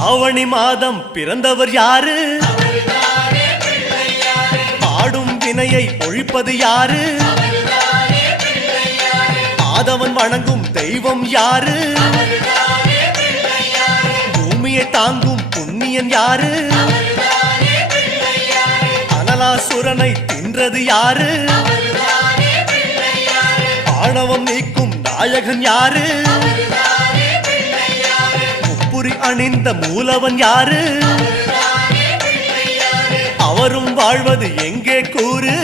ஆவணி மாதம் பிறந்தவர் யாரு? பாடும் வினையை ஒழிப்பது யாரு? ஆதவன் வணங்கும் தெய்வம் யாரு? பூமியை தாங்கும் புண்ணியன் யாரு? அனலாசுரனை தின்றது யாரு? ஆணவம் நீக்கும் நாயகன் யாரு? முப்புரி அணிந்த மூலவன் யாரு? அவரும் வாழ்வது எங்கே கூறு?